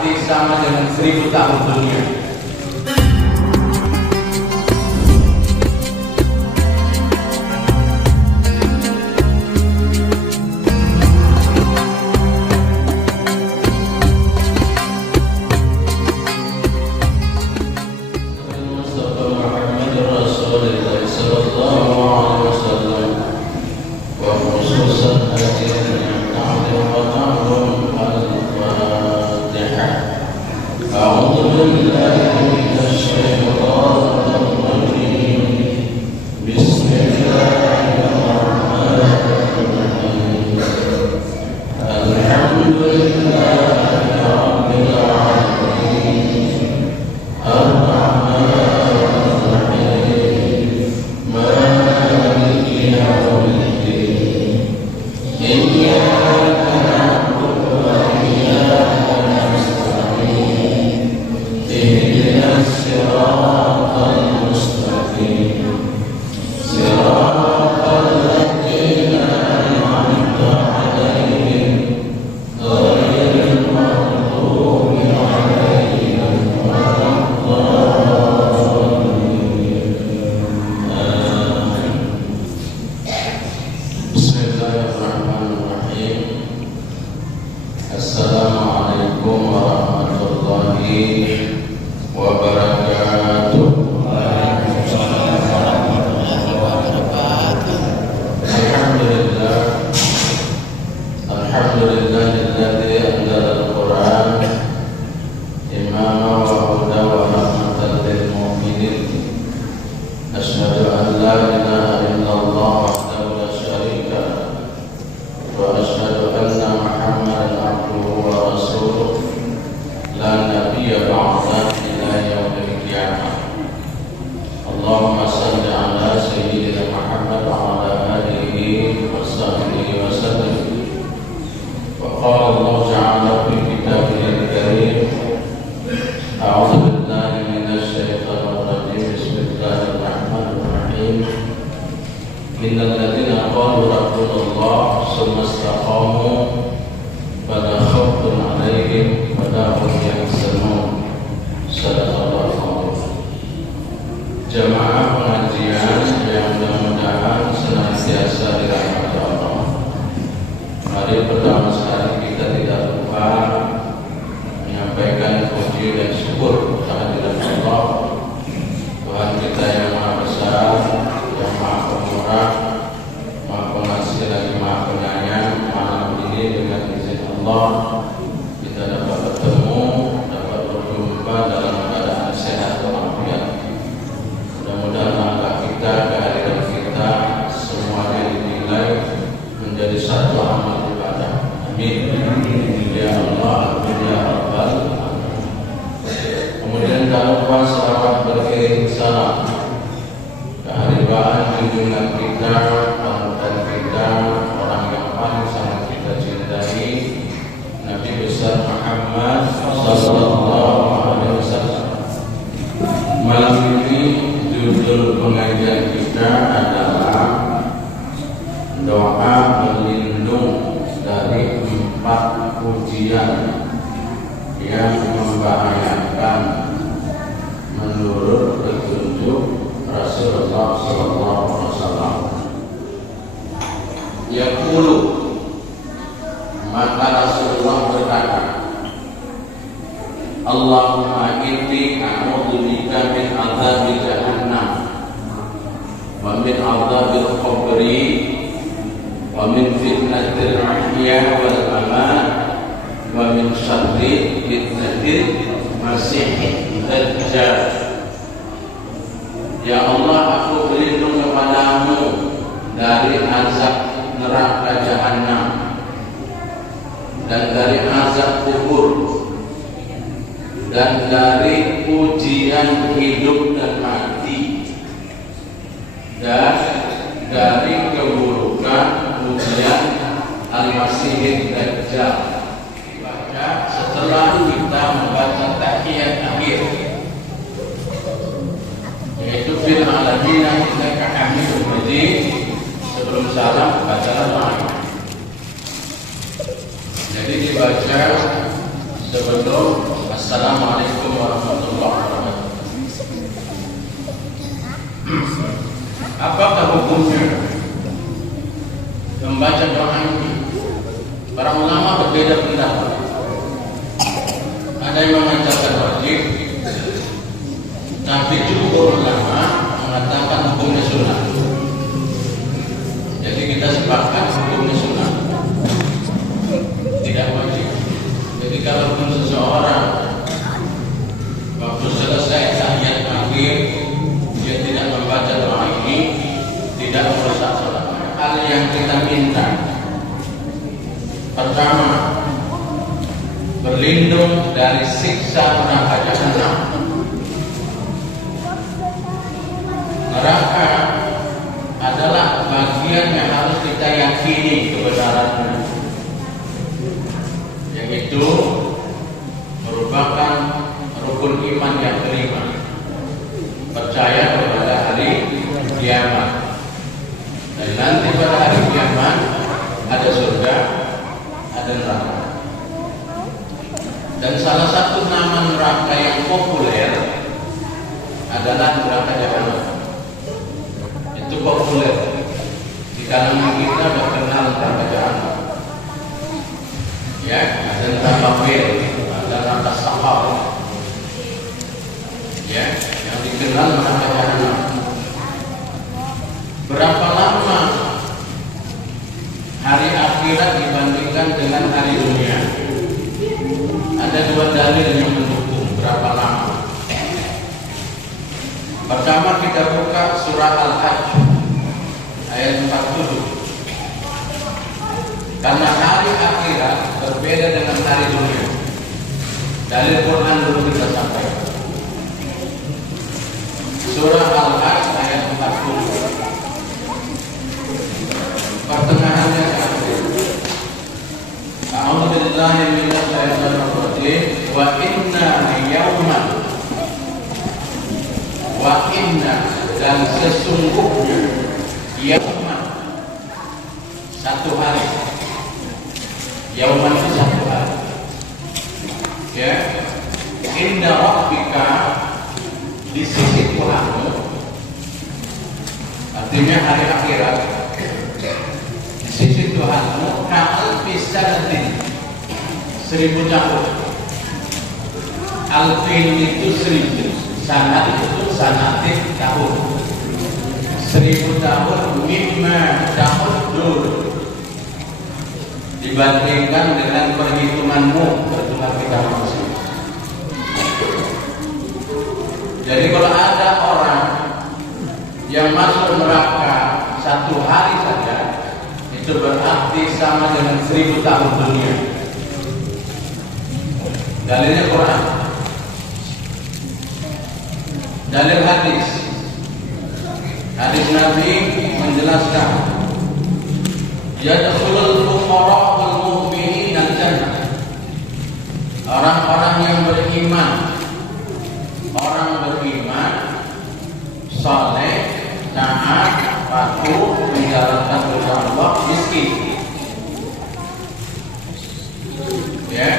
berarti sama dengan 1000 tahun dunia. Assalamualaikum warahmatullahi wabarakatuh. Alhamdulillah, alhamdulillahilladzi anzala al-Qur'an imaman wa hudan wa rahmatan lil mu'minin. Asyhadu an la ilaha illallah wahdahu la syarika lahu wa asyhadu anna Muhammadan abduhu wa rasuluh la nabiyya ba'dahu ila yaumil qiyamah. Allahumma shalli ala sayyidina Muhammad wa ala alihi wa sahbihi wa sallam. Wa qala Allah ta'ala fi kitabihil karim, a'udzu billahi minasy syaithanir rajim, bismillahir rahmanir rahim. Innal ladzina qalu rabbunallah tsumma istaqamu fala khaufun 'alaihim wa la hum yahzanun. Sadaqallahu. Jamaah pengajian yang mudah-mudahan senantiasa dirahmati Allah. Mari pertama sekali kita tidak lupa menyampaikan puji dan syukur kehadirat Allah, Tuhan kita yang Maha Besar, yang Maha Pemurah, Maha Pengasih lagi Maha Penyayang. Malam ini dengan izin Allah kita dapat bertemu, dapat berjumpa dalam keadaan sehat walafiat. Mudah-mudahan langkah kita, kehadiran kita semuanya dinilai menjadi satu amal ibadah. Amin. Ya Allah, ya Rabbal Alamin. Kemudian tak lupa selawat berkirim salam keharibaan junjungan kita, panutan kita, orang yang paling sangat kita cintai, Nabi besar Muhammad sallallahu alaihi wasallam. Malam ini judul pengajian kita adalah doa berlindung dari 4 ujian yang membahayakan menurut petunjuk Rasulullah sallallahu alaihi wasallam. Yaqulu, maka Rasulullah berkata, Allahumma inni a'udzubika min adzabi jahannam wa min adzabil qabri wa min fitnatil mahya wal mamat wa min syarri fitnatil masiihid dajjal. Ya Allah, aku berlindung kepadamu dari azab neraka jahanam dan dari azab kubur dan dari ujian hidup dan mati dan dari keburukan ujian al-Masihid Dajjal. Baca setelah kita membaca tahiyat akhir, yaitu fil alamina innaka hamidum majid. Sebelum salam baca doa. Jadi dibaca sebelum Assalamualaikum warahmatullahi wabarakatuh. Apakah hukumnya membaca doa ini? Para ulama berbeda pendapat. Ada yang mengatakan wajib, tapi jumhur ulama mengatakan hukumnya sunnah. Jadi kita sepakat hukumnya sunnah, tidak wajib. Jadi kalau seseorang waktu selesai tahiyat akhir dia tidak membaca doa ini, tidak merusak salatnya. Hal yang kita minta pertama, berlindung dari siksa neraka jahanam. Neraka adalah bagian yang harus kita yakini kebenarannya, yaitu merupakan rukun iman yang kelima, percaya kepada hari kiamat. Dan nanti pada hari kiamat ada surga, ada neraka. Dan salah satu nama neraka yang populer adalah neraka jahanam. Itu populer di kalangan kita, terkenal neraka jahanam. Ya, ada neraka Babel, ada neraka Sahab. Ya, yang dikenal neraka jahanam. Berapa lama hari akhirat dibandingkan dengan hari dunia? Ada dua dalil yang mendukung berapa lama. Pertama, kita buka surah Al-Hajj ayat 47. Karena hari akhirat berbeda dengan hari dunia. Dalil Quran dulu kita sampaikan. Surah Al-Hajj ayat 40. Pertengahannya A'udzubillahi minasyaitonir rajim. Wa inna dan sesungguhnya yauman, satu hari. Yauman itu satu hari. Ya, inna rabbika, di sisi Tuhanmu, artinya hari akhirat. Di sisi Tuhanmu ka'alfi sanatin, 1000 tahun. Alfin itu 1000, sanat itu sanatin tahun. 1000 tahun mimma tahun dulu, dibandingkan dengan perhitunganmu, perhitungan kita manusia. Jadi kalau ada orang yang masuk neraka satu hari saja, itu berarti sama dengan 1000 tahun dunia. Dalilnya Quran, dalil hadis. Hadis Nabi menjelaskan, yadkhulul fuqara wal mu'minin al-jannah. Orang-orang yang beriman, orang beriman, saleh, taat, patuh, menjalankan dosa Allah, miskin. Ya,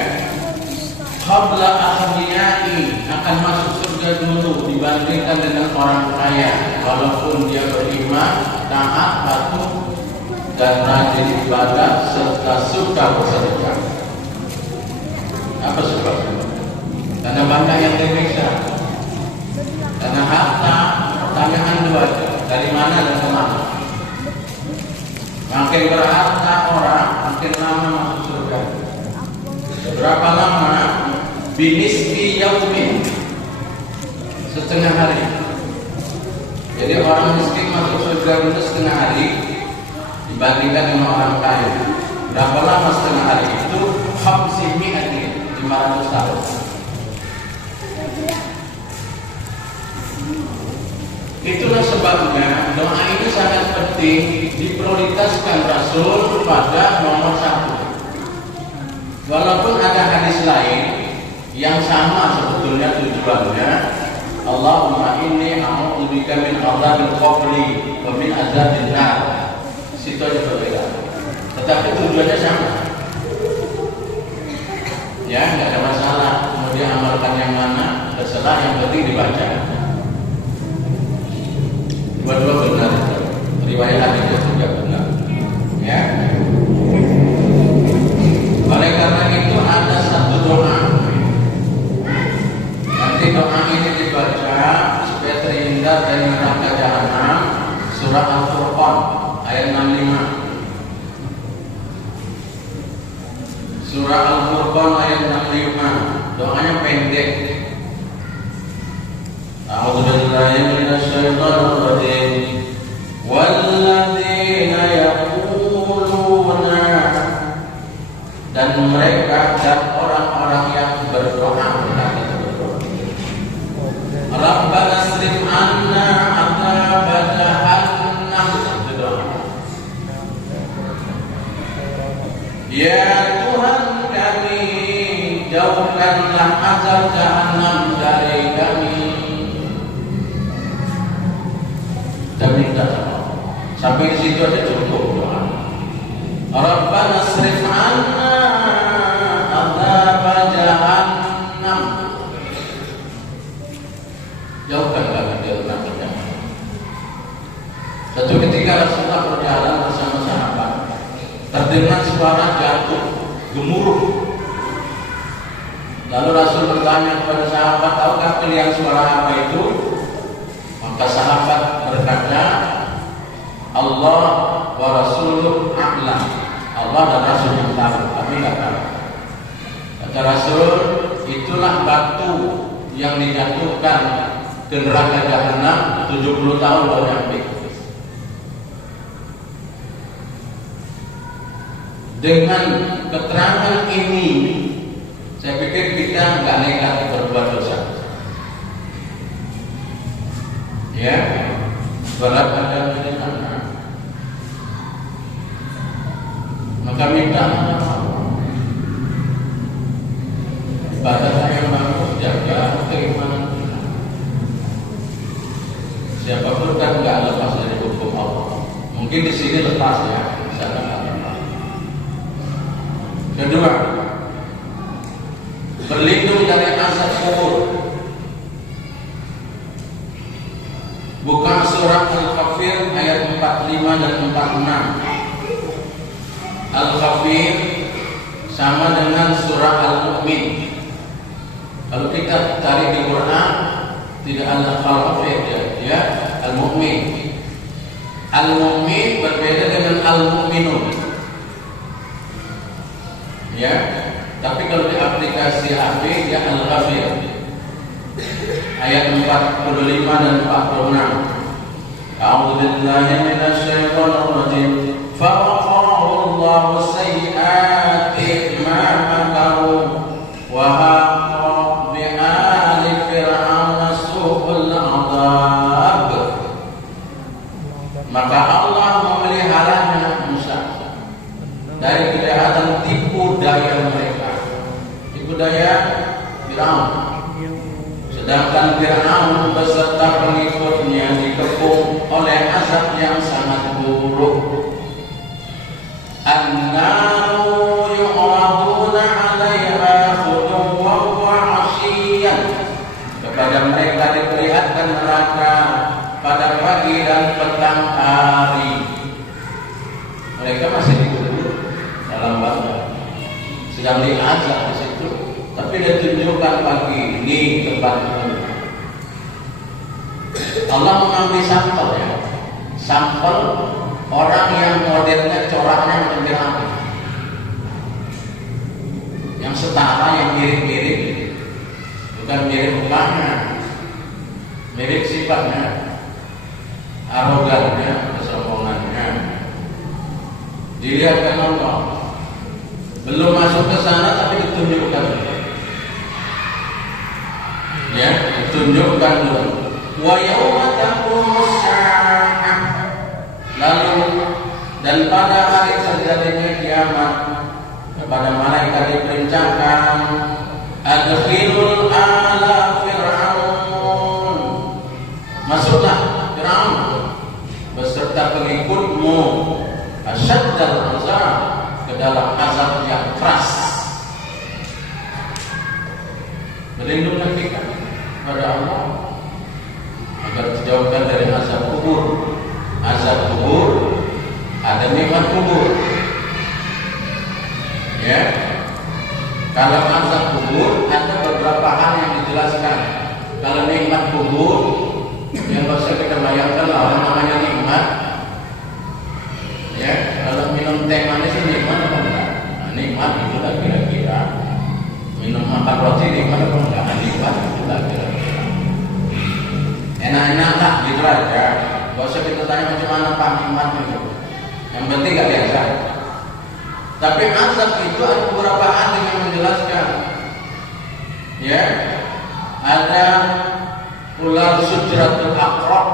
qabla aghniyai, akan masuk surga dulu dibandingkan dengan orang kaya, walaupun dia beriman, taat, patuh, dan rajin ibadah serta suka bersedekah. Apa sebabnya? Karena banyak yang diperiksa. Karena harta, pertanyaan dua, dari mana dan kemana. Makin berharta orang, makin lama masuk surga. Berapa lama? Binisbi yaumin, setengah hari. Jadi orang miskin masuk surga itu setengah hari dibandingkan dengan orang kaya. Berapa lama setengah hari itu? 500 tahun. Itulah sebabnya doa ini sangat penting, diprioritaskan Rasul pada nomor 1. Walaupun ada hadis lain yang sama sebetulnya tujuannya, Allahumma inni a'udzubika min adzabil qabri wa min adzabil nar. Situ aja berbeda. Tetapi tujuannya sama. Ya, nggak ada masalah. Kemudian amalkan setelah yang penting dibaca. Dua-dua benar, riwayat hadis juga benar. Ya. Oleh karena itu ada satu doa. Nanti doa ini dibaca supaya terhindar dari neraka jahanam. Surah Al-Furqan ayat 65. Surah Al-Furqan ayat 65. Doanya pendek. A'udzubillahi minasyaitonir rajim. Walladzina yaquluna, dan mereka dan orang-orang yang berdoa, Rabbana srif anna adzab jahannam. Ya Tuhan kami, jauhkanlah azab jahannam dari kami. Dan minta sampai di situ aja cukup doa. Rabbana srif anna adzab jahannam. Jauhkan kami dari neraka jahanam. Satu ketika Rasulullah berjalan bersama sahabat, terdengar suara jatuh, gemuruh. Lalu Rasul bertanya kepada sahabat, tahukah kalian suara apa itu? Maka sahabat berkata, Allah wa Rasuluh a'lam. Allah dan Rasul yang tahu, kami tidak tahu. Kata Rasul, itulah batu yang dijatuhkan ke neraka jahanam 70 tahun baru nyampe. Dengan keterangan ini, saya pikir kita nggak nekat berbuat dosa. Ya, berat ada di sana. Maka minta ibadah yang bagus, jaga keimanan kita. Siapapun kan nggak lepas dari hukum Allah. Mungkin di sini lepas ya, di sana nggak lepas. Kedua, berlindung dari azab kubur. Buka surah Al-Kafir ayat 45 dan 46. Al-Kafir sama dengan surah Al-Mu'min. Kalau kita cari di Quran tidak ada Al-Kafir ya, Al-Mu'min. Al-Mu'min berbeda dengan Al-Mu'minun. Ya, tapi kalau di aplikasi HP dia Al-Kafir. Ayat 45 dan 46. A'udzubillahi minasyaitonir rajim. Fawaqahu Allahu sayyi'ati ma makaru wa haqa bi ali fir'auna su'ul 'adzab. Maka Allah memeliharanya Musa dari kejahatan tipu daya mereka. Tipu daya Firaun. Sedangkan Fir'aun beserta pengikutnya dikepung oleh azab yang sangat buruk. An-naru yu'raduna 'alaiha ghuduwwan wa 'ashiyyan. Kepada mereka diperlihatkan neraka pada pagi dan petang hari. Mereka masih dikubur dalam batu, sedang diazab di situ. Tapi dia tunjukkan pagi ini tempat itu. Allah mengambil sampel ya, sampel orang yang modelnya coraknya menjelang, yang setara, yang mirip-mirip, bukan mirip rumahnya, mirip sifatnya, arogannya, kesombongannya. Dilihatkan Allah, belum masuk ke sana tapi ditunjukkan. Ya, ditunjukkan dulu. Wa yauma taqumus saa'ah. Lalu dan pada hari terjadinya kiamat, kepada malaikat diperintahkan, adkhilul ala fir'aun. Masuklah Fir'aun beserta pengikutmu asyaddal azab, ke dalam azab yang keras. Berlindunglah kita kepada Allah agar dijauhkan dari azab kubur. Azab kubur, ada nikmat kubur. Ya, kalau azab kubur ada beberapa hal yang dijelaskan. Kalau nikmat kubur, yang bisa kita bayangkan lah namanya nikmat. Ya, kalau minum teh manis nikmat apa enggak? Nah, nikmat itu lah kira-kira. Minum makan roti nikmat apa enggak? Nikmat itu lah kira-kira. Enak-enak lah gitu aja. Gak usah kita tanya macam mana Pak nikmatnya itu. Yang penting gak biasa. Tapi azab itu ada beberapa hadis yang menjelaskan. Ya, ada ular sujratul aqrab.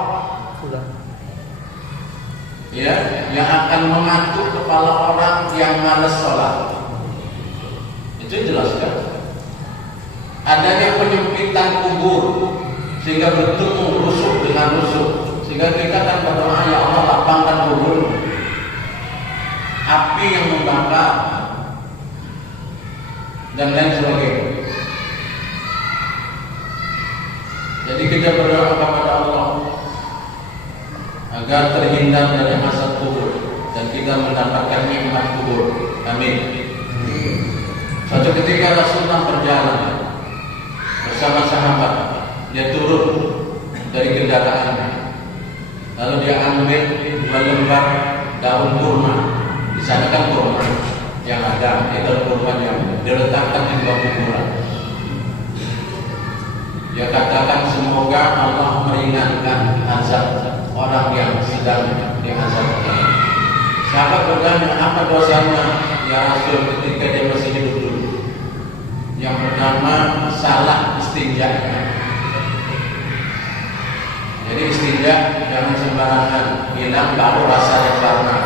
Ya, yang akan mematuk kepala orang yang malas sholat. Itu jelaskan. Adanya penyempitan kubur sehingga bertemu rusuk dengan rusuk, sehingga kita akan berdoa, ya Allah lapangkan kubur. Api yang membakar dan lain sebagainya. Jadi kita berdoa kepada Allah agar terhindar dari azab kubur dan kita mendapatkan nikmat kubur. Amin. Suatu ketika Rasulullah berjalan bersama sahabat, dia turun dari kendaraannya, lalu dia ambil 2 lembar daun kurma. Di sana kan kurma yang ada, itu kurma yang diletakkan di bawah kuburan. Dia katakan semoga Allah meringankan azab orang yang sedang diazab. Sahabat bertanya, apa dosanya ya Rasul ketika dia masih hidup dulu? Yang pertama, salah istinja. Jadi istinja jangan sembarangan, hilang baru rasa yang karena.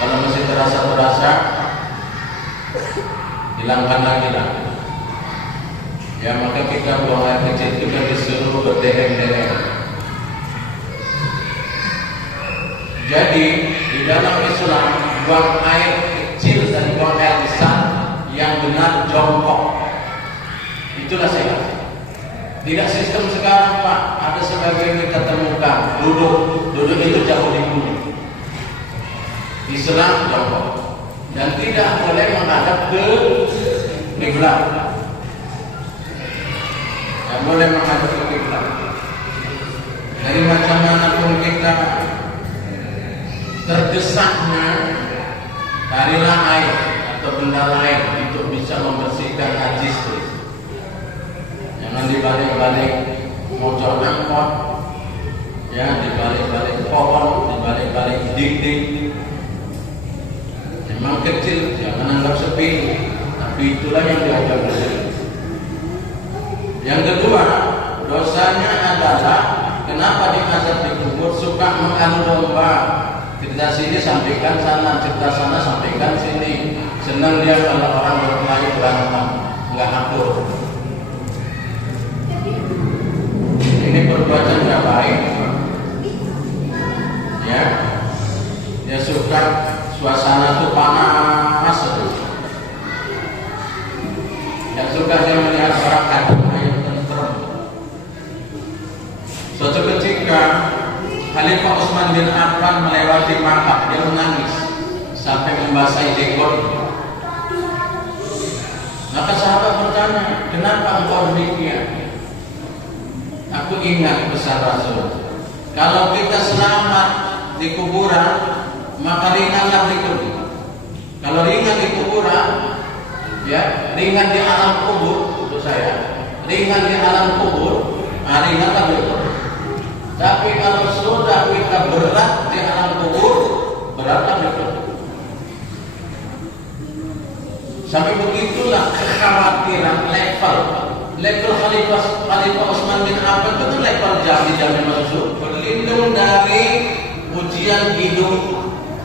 Kalau masih terasa, hilangkan lagi lah. Ya maka kita buang air kecil juga disuruh berdereng-dereng. Jadi di dalam Islam buang air kecil dan buang air besar yang benar jongkok, itulah sehat. Tidak sistem sekarang Pak, ada sebagian kita temukan duduk itu jauh di bumi. Islam jongkok dan tidak boleh menghadap ke kiblat. Tidak boleh menghadap ke kiblat. Dari macam manapun kita terdesaknya, carilah air atau benda lain untuk bisa membersihkan najis itu. Jangan dibalik-balik motor angkot, ya dibalik-balik pohon, dibalik-balik dinding. Memang kecil, jangan anggap sepi, tapi itulah yang diajarkan. Yang kedua, dosanya adalah kenapa diazab di kubur, suka mengadu domba. Cerita sini sampaikan sana, cerita sana sampaikan sini. Senang dia kalau orang berkelahi berantem, nggak akur. Ini perbuatan tidak baik. Ya, dia suka suasana itu panas terus. Yang suka dia melihat orang adem yang tentrem. Suatu ketika Khalifah Utsman bin Affan melewati makam, dia menangis sampai membasahi jenggot. Maka sahabat bertanya, kenapa engkau demikian? Aku ingat pesan Rasul, kalau kita selamat di kuburan, maka ringanlah di kubur. Kalau ringan di kuburan, ya ringan di alam kubur, untuk saya, ringan di alam kubur, ringanlah di kubur. Tapi kalau sudah kita berat di alam kubur, beratlah di kubur. Sampai begitulah kekhawatiran level Khalifah Utsman bin Affan itu level jamin masuk berlindung dari ujian hidup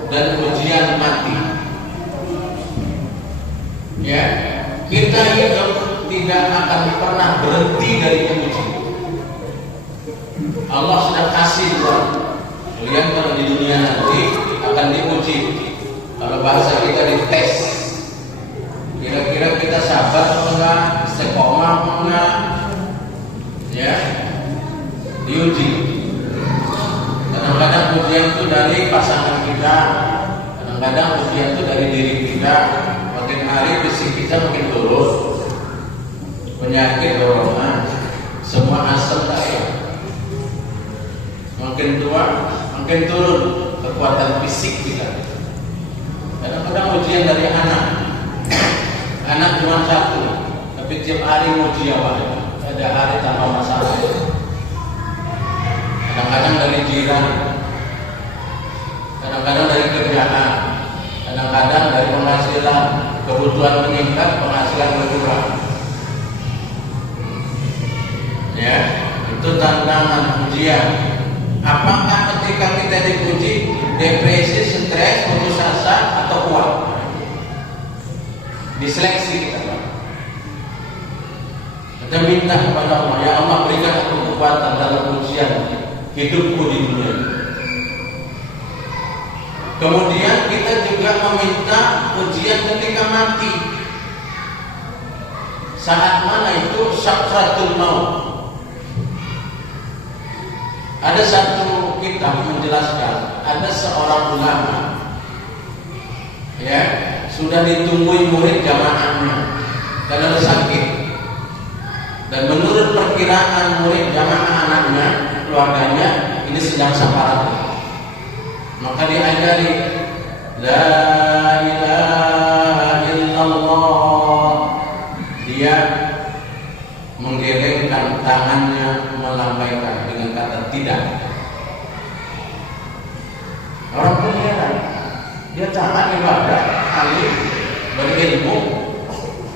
dan ujian mati. Ya, kita hidup tidak akan pernah berhenti dari ujian. Allah sudah kasih buat kalian kalau di dunia nanti akan diuji. Kalau bahasa kita dites, kira-kira kita sabar atau enggak, istiqomah atau enggak, ya, diuji. Kadang-kadang ujian itu dari pasangan kita, kadang-kadang ujian itu dari diri kita. Makin hari fisik kita makin turun, penyakit dorongan, semua asam daya. Makin tua, makin turun kekuatan fisik kita. Kadang-kadang ujian dari anak. Anak cuma satu, tapi tiap hari uji awal. Ada hari tanpa masalah. Kadang-kadang dari jiran, kadang-kadang dari kerjaan, kadang-kadang dari penghasilan. Kebutuhan meningkat, penghasilan berkurang. Ya, itu tantangan ujian. Apakah ketika kita diuji depresi, stres, putus asa, atau kuat? Diseleksi kita. Kita minta kepada Allah, ya Allah berikan aku kekuatan dalam ujian hidupku di dunia. Kemudian kita juga meminta ujian ketika mati. Saat mana itu sakratul maut. Ada satu kitab menjelaskan, ada seorang ulama, ya, sudah ditunggui murid jamaahnya karena sakit. Dan menurut perkiraan murid jamaah anaknya, keluarganya, ini sedang sakarat. Maka diajari la ilaha illallah. Dia menggelengkan tangannya, melambaikan dengan kata tidak. Orang pun heran, dia taat ibadah, alim, berilmu,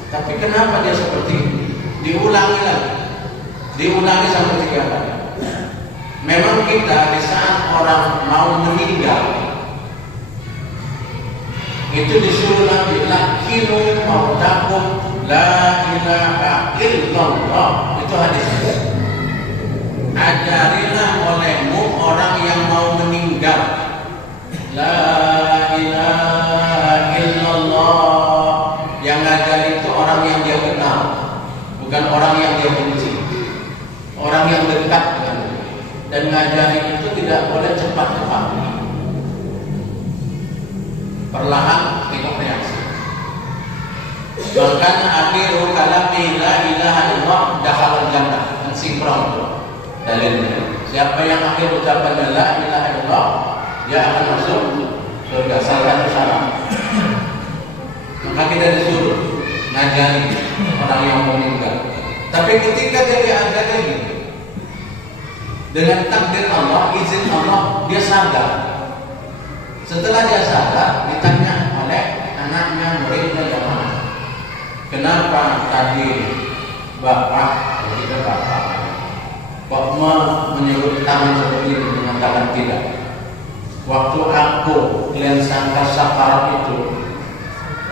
tapi kenapa dia seperti ini? Diulangi lagi, diulangi sampai 3 kali. Memang kita di saat orang mau meninggal itu disuruh Nabi lakinu mautakum la ilaha illallah. Itu hadisnya. Ajarilah olehmu orang yang mau meninggal la ilaha illallah. Yang ngajar itu orang yang dia kenal, bukan orang yang dia benci, orang yang dekat dengan. Dan ngajari itu tidak boleh cepat-cepat, perlahan tengok reaksi. Bahkan akhiru kalami la ilaha illallah dakhalal jannah, dan sinkron dalilnya. Siapa yang akhir ucapan la ilaha illallah, dia akan masuk surga. Salah salah. Maka kita disuruh ngajari orang yang meninggal. Tapi ketika dia diajari dengan takdir Allah, izin Allah, dia sadar. Setelah dia sadar, ditanya oleh anaknya, muridnya jamaah, kenapa tadi bapak, kita bapak, kok menyebut tangan seperti itu dengan tangan tidak? Waktu aku kalian sangka sakarat itu,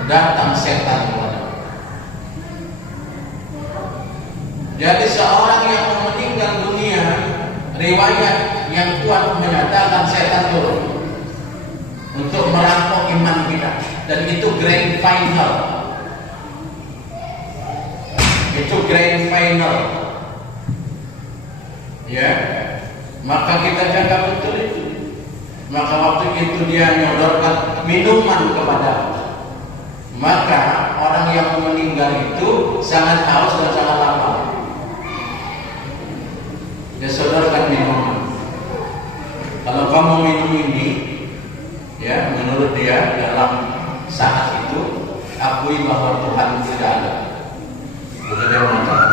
datang setan kepada. Jadi seorang yang meninggal dunia, riwayat yang kuat menyatakan setan turun untuk merampok iman kita, dan itu grand final. Itu grand final. Ya, maka kita jaga betul itu. Maka waktu itu dia menyodorkan minuman kepada, maka orang yang meninggal itu sangat haus dan sangat lapar. Dia sodorkan minuman. Kalau kamu minum ini, ya, menurut dia dalam saat itu akui bahwa Tuhan tidak ada. Bukan dia mengatakan.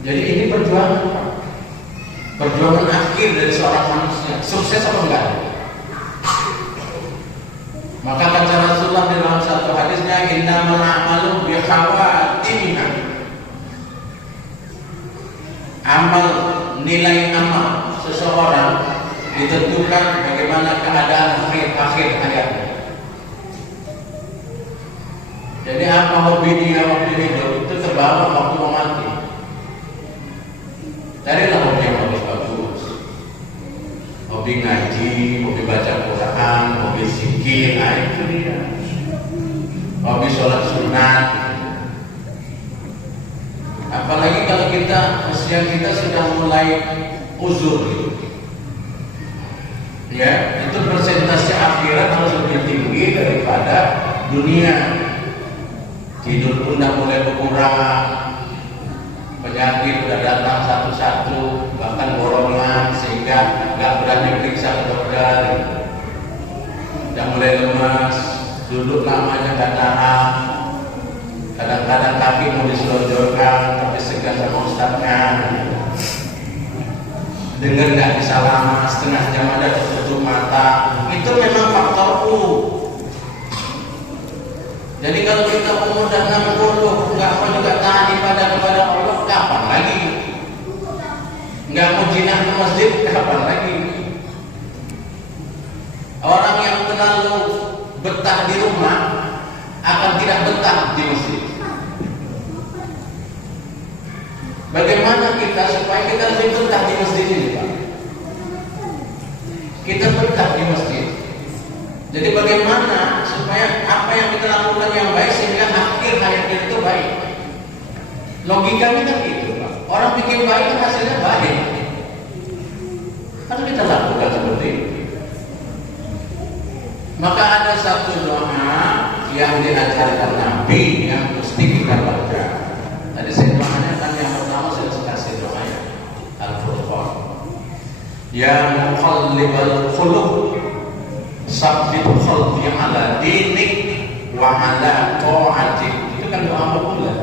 Jadi ini perjuangan akhir dari seorang manusia. Sukses apa enggak? Maka kata Rasulullah dalam satu hadisnya, innamal a'malu bikhawatimiha. Amal, nilai amal seseorang ditentukan bagaimana keadaan akhir hayatnya. Jadi apa hobi dia waktu hidup itu terbawa waktu mau mati. Carilah hobi yang bagus, hobi ngaji, hobi baca Quran, hobi zikir, itu dia. Hobi sholat sunat. usia kita sudah mulai uzur. Ya, itu persentase akhirat harus lebih tinggi daripada dunia. Tidur pun udah mulai berkurang, penyakit udah datang satu-satu, bahkan golongan sehingga nggak berani periksa ke dokter. Udah mulai lemas, duduk lamanya nggak tahan. Kadang-kadang kaki mau diselonjorkan, tapi segan sama ustadznya. Dengar nggak bisa lama, setengah jam ada tutup mata. Itu memang faktor U. Jadi kalau kita umur dan 60 nggak mau juga tahan ibadah kepada Allah, kapan lagi? Nggak mau jinah ke masjid, kapan lagi? Orang yang terlalu betah di rumah akan tidak betah di masjid. Bagaimana kita supaya kita lebih betah di masjid ini, Pak? Kita betah di masjid. Jadi bagaimana supaya apa yang kita lakukan yang baik sehingga akhir hayat kita itu baik? Logikanya kan gitu, Pak. Orang bikin baik kan hasilnya baik. Harus kita lakukan seperti itu. Maka ada satu doa yang diajarkan Nabi yang mesti kita baca. Tadi saya doanya kan yang pertama saya kasih doanya Al-Furqan. Ya muqallibal qulub, sabbit qalbi ala dinik wa ala ta'atik. Itu kan doa pula.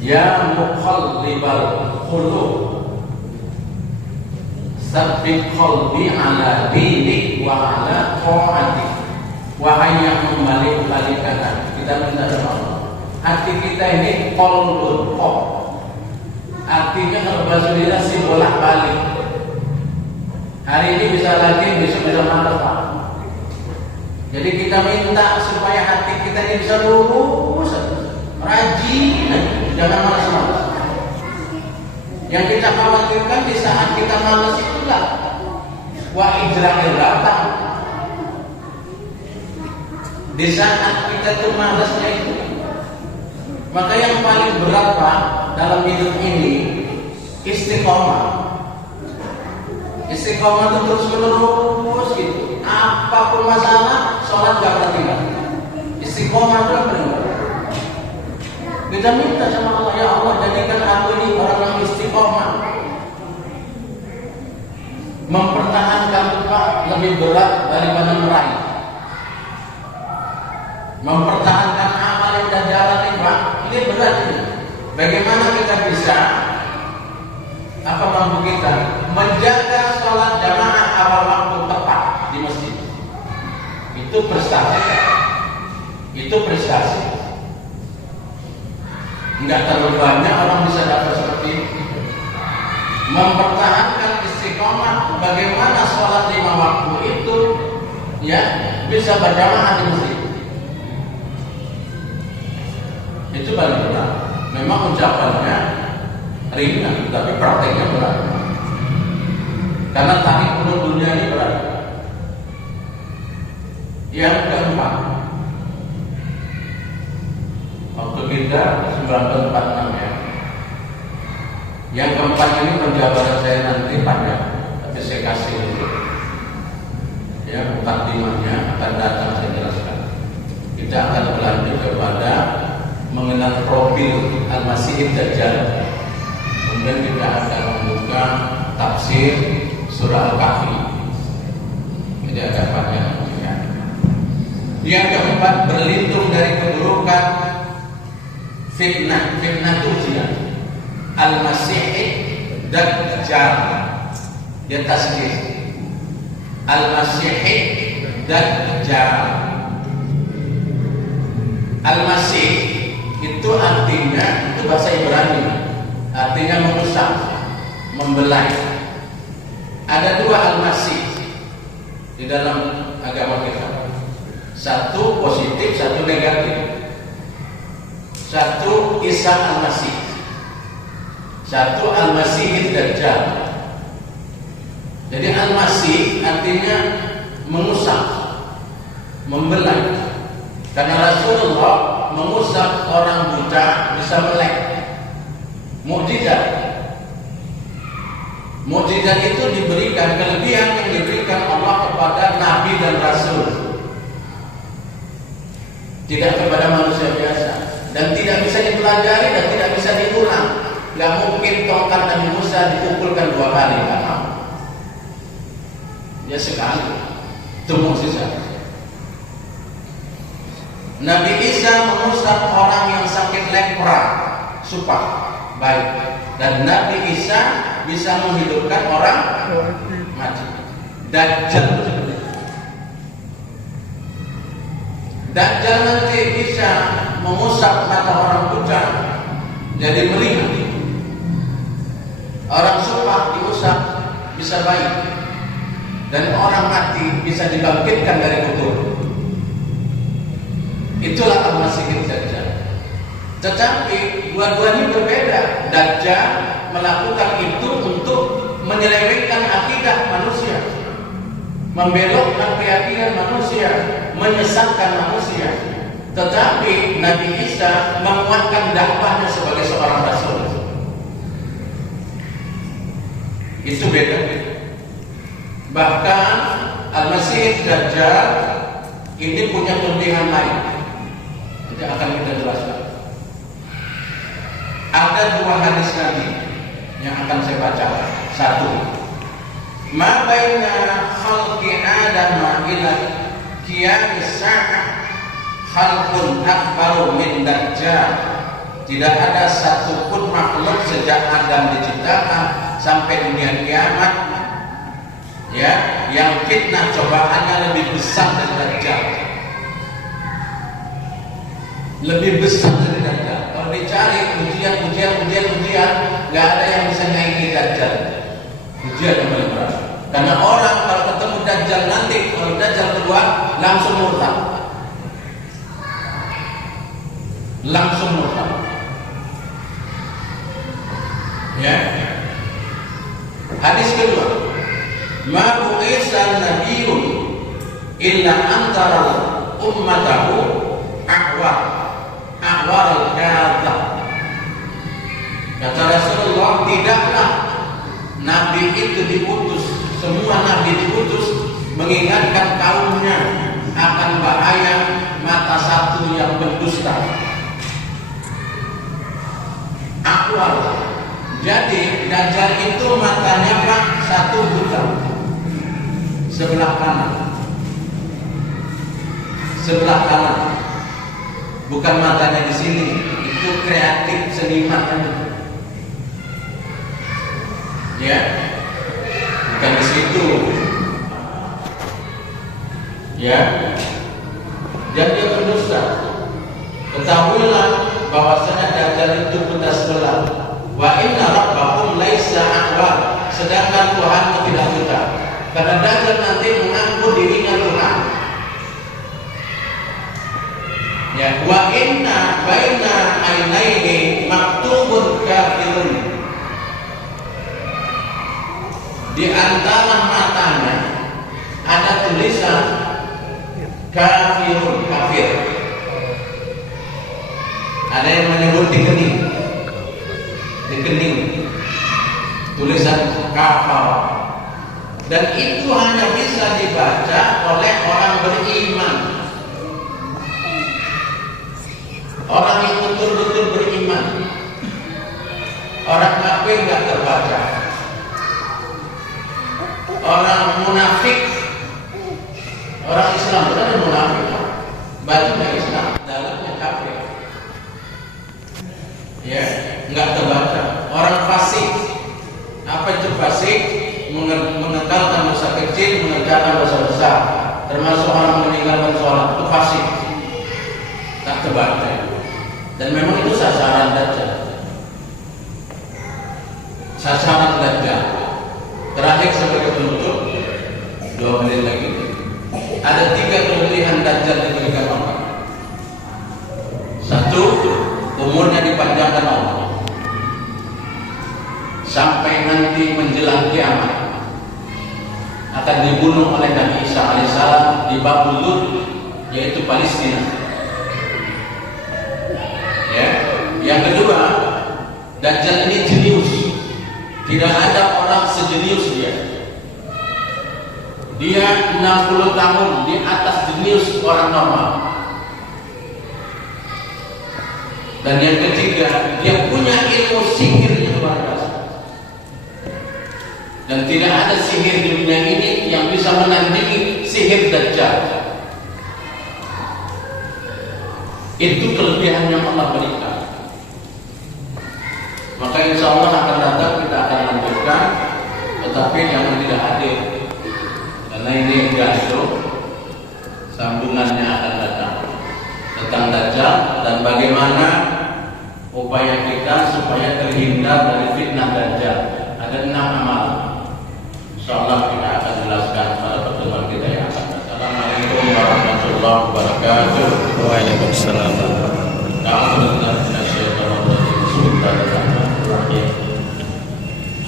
Ya muqallibal qulub, sabbit qalbi ala dinik wa ala ta'atik. Wahai yang membalik-balikan hati, kita minta doa. Hati kita ini qalbun qab. Artinya kalau bahasa Indonesia sih bolak-balik. Hari ini bisa lagi, besok bisa malas, Pak. Jadi kita minta supaya hati kita ini bisa lurus, rajin, jangan malas-malas. Yang kita khawatirkan di saat kita malas itulah wa ijra'il datang. Di saat kita tuh malasnya itu. Maka yang paling berat, Pak, dalam hidup ini istiqomah. Istiqomah itu terus menerus gitu. Apapun masalah, sholat gak pernah tinggal. Istiqomah itu yang paling berat. Kita minta sama Allah, ya Allah jadikan aku ini orang yang istiqomah. Mempertahankan, Pak, lebih berat daripada meraih. Mempertahankan amal yang sudah jalan ini, Pak, ini berat ini. Bagaimana kita bisa mampu kita menjaga sholat jamaah awal waktu tepat di masjid? Itu prestasi. Itu prestasi. Enggak terlalu banyak orang bisa dapat seperti itu. Mempertahankan istiqomah, bagaimana sholat 5 waktu itu ya bisa berjamaah di masjid. Itu paling berat. Memang ucapannya ringan, tapi prakteknya berat. Karena tarik ulur dunia ini berat. Yang keempat, waktu kita 1946 ya. Yang keempat ini penjabaran saya nanti panjang, tapi saya kasih itu. Ya, mukadimahnya akan datang saya jelaskan. Kita akan berlanjut kepada mengenal profil Al-Masih Dajjal. Kemudian kita akan membuka tafsir surah Al-Kahfi. Jadi ada banyak ya. Yang keempat, berlindung dari keburukan fitnah. Fitnah itu ujian. Al-Masih Dajjal. Dia tasghir. Al-Masih Dajjal. Al-Masih itu artinya, itu bahasa Ibrani, artinya merusak, membelai. Ada 2 Al-Masih di dalam agama kita. Satu positif, satu negatif. Satu Isa Al-Masih, satu Al-Masih Dajjal. Jadi Al-Masih artinya mengusap, membelai. Karena Rasulullah mengusap orang buta bisa melek. Mukjizat. Mukjizat itu diberikan, kelebihan yang diberikan Allah kepada Nabi dan Rasul, tidak kepada manusia biasa, dan tidak bisa dipelajari dan tidak bisa diulang. Gak mungkin tongkat Nabi Musa dipukulkan 2 kali, gak mau. Ya sekali, itu mukjizat. Nabi Isa mengusap orang yang sakit lepra, supah, baik. Dan Nabi Isa bisa menghidupkan orang mati. Dajjal nanti bisa mengusap mata orang buta jadi melihat. Orang supah diusap bisa baik, dan orang mati bisa dibangkitkan dari kubur. Itulah Al-Masih Dajjal. Tetapi dua-duanya berbeda. Dajjal melakukan itu untuk menyelewengkan akidah manusia, membelokkan keyakinan manusia, menyesatkan manusia. Tetapi Nabi Isa menguatkan dakwahnya sebagai seorang rasul. Itu beda. Bahkan Al-Masih Dajjal ini punya kelebihan lain. Nanti akan kita jelaskan. Ada 2 hadis Nabi yang akan saya baca. 1. Ma baina khalqi Adam ila qiyamis sa'ah khalqun akbaru min Dajjal. Tidak ada satupun makhluk sejak Adam diciptakan sampai dunia kiamat, ya, yang fitnah cobaannya lebih besar dari Dajjal. Lebih besar dari Dajjal. Kalau dicari ujian, nggak ada yang bisa nyaingi Dajjal. Ujian yang paling berat. Karena orang kalau ketemu Dajjal nanti, kalau Dajjal keluar, langsung murtad. Langsung murtad. Ya. Hadis kedua, ma bu'isa nabiyyun illa antara ummatahu ahwar al-kadha. Kata Rasulullah, tidaklah Nabi itu diutus, semua Nabi diutus mengingatkan kaumnya akan bahaya mata satu yang berdusta. Ahwar. Jadi Dajjal itu matanya Pak satu buta, sebelah kanan, bukan matanya di sini. Itu kreatif seniman kan? Ya, bukan di situ. Ya, dan dia berdusta. Ketahuilah bahwasanya Dajjal itu buta sebelah. Wa inna rabbakum laisa a'war, sedangkan Tuhanmu tidak buta. Karena Dajjal nanti mengaku dirinya Tuhan. Ya, wa inna baina ainaini maktubun kafirun. Di antara matanya ada tulisan kafirun, kafir. Ada yang menyebut di kening, tulisan kafir, dan itu hanya bisa dibaca oleh orang beriman, orang yang betul-betul beriman. Orang kafir nggak terbaca, orang munafik, orang Islam itu ada munafik, bajunya Islam, dalamnya kafir, ya, nggak terbaca. Orang fasik, apa itu fasik? Mengekalkan dosa kecil, mengerjakan dosa besar, termasuk orang meninggalkan sholat, itu fasik, tak terbaca. Dan memang itu sasaran Dajjal. Sasaran Dajjal. Terakhir sebagai penutup, 2 menit lagi. Ada 3 kelebihan Dajjal diberikan Allah. 1, umurnya dipanjangkan Allah sampai nanti menjelang kiamat. Akan dibunuh oleh Nabi Isa alaihissalam di Babul Lut, yaitu Palestina. Ya. Yang kedua, Dajjal ini jenius. Tidak ada orang orang sejenius dia. Dia 60 tahun di atas jenius orang normal. Dan yang ketiga, dia punya ilmu sihir yang luar biasa. Dan tidak ada sihir di dunia ini yang bisa menandingi sihir Dajjal. Itu kelebihan yang Allah berikan. Maka insya Allah akan datang, kita akan lanjutkan. Tetapi jangan tidak hadir, karena ini gantung sambungannya akan datang tentang Dajjal dan bagaimana upaya kita supaya terhindar dari fitnah Dajjal. Ada 6 amalan. Insya Allah kita akan jelaskan pada pertemuan kita yang akan datang. Assalamualaikum warahmatullahi wabarakatuh. Waalaikumsalam.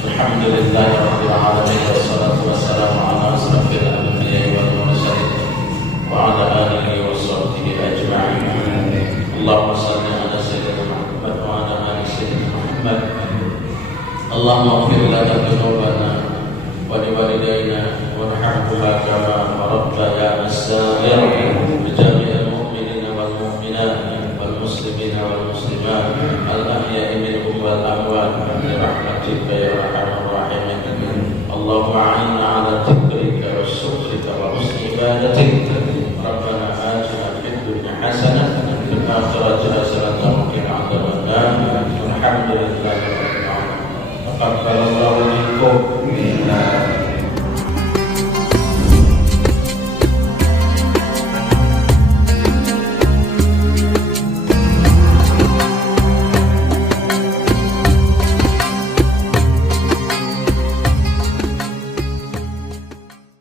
Alhamdulillahirabbil alamin wassalatu wassalamu ala asrofil anbiya'i wal mursalin wa ala alihi wa sahbihi ajma'in. Allahumma shalli ala sayyidina Muhammad wa ala ali sayyidina Muhammad. Allahumma ighfir lana dhunubana wa liwalidayna warhamhuma kama rabbayana saghira.